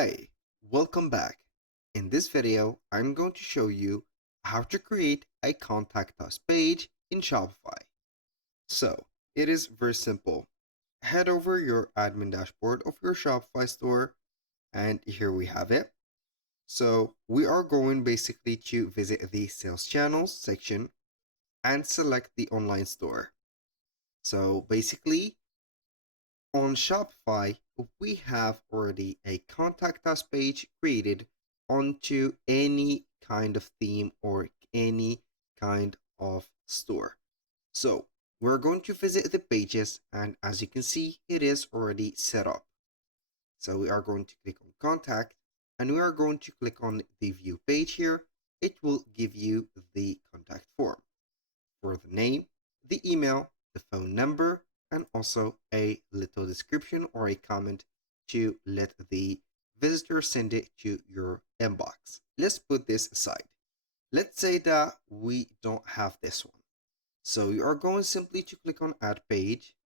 Hey, welcome back. In this video, I'm going to show you how to create a contact us page in Shopify. So, it is very simple. Head over your admin dashboard of your Shopify store, and here we have it. So, we are going basically to visit the sales channels section and select the online store. So, basically, on Shopify, we have already a contact us page created onto any kind of theme or any kind of store. So we're going to visit the pages, and as you can see, it is already set up. So we are going to click on contact, and we are going to click on the view page here. It will give you the contact form for the name, the email, the phone number, and also a little description or a comment to let the visitor send it to your inbox. Let's put this aside. Let's say that we don't have this one. So you are going simply to click on add page,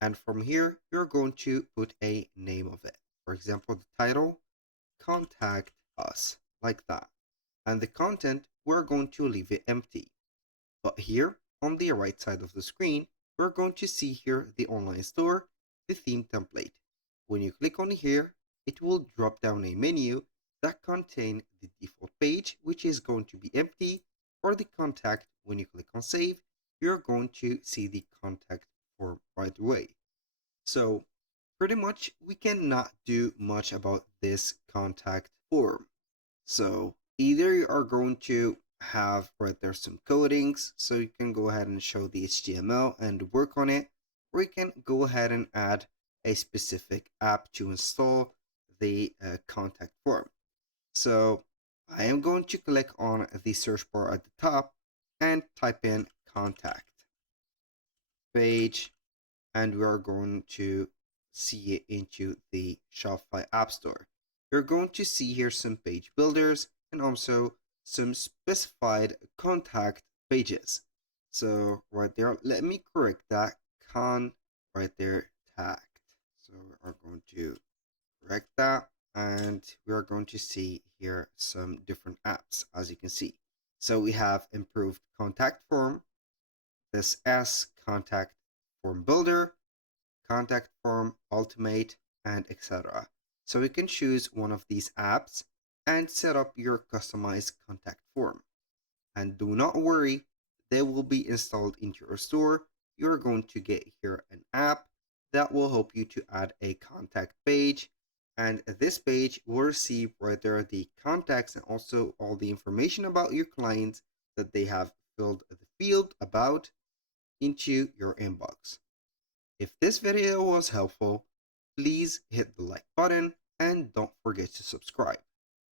and from here you're going to put a name of it. For example, the title, contact us, like that. And the content, we're going to leave it empty. But here, on the right side of the screen, we're going to see here the online store, the theme template. When you click on here, it will drop down a menu that contains the default page, which is going to be empty, or the contact. When you click on save, you're going to see the contact form right away. So pretty much we cannot do much about this contact form. So either you are going to have right there some codings, so you can go ahead and show the HTML and work on it, or you can go ahead and add a specific app to install the contact form. So I am going to click on the search bar at the top and type in contact page, and we are going to see it into the Shopify App Store. You're going to see here some page builders and also some specified contact pages. So right there, let me correct that right there tagged. So we are going to correct that, and we are going to see here some different apps, as you can see. So we have improved contact form, this S contact form builder, contact form, ultimate, and etc. So you can choose one of these apps and set up your customized contact form. And do not worry, they will be installed into your store. You're going to get here an app that will help you to add a contact page. And this page will receive right there the contacts and also all the information about your clients that they have filled the field about into your inbox. If this video was helpful, please hit the like button and don't forget to subscribe.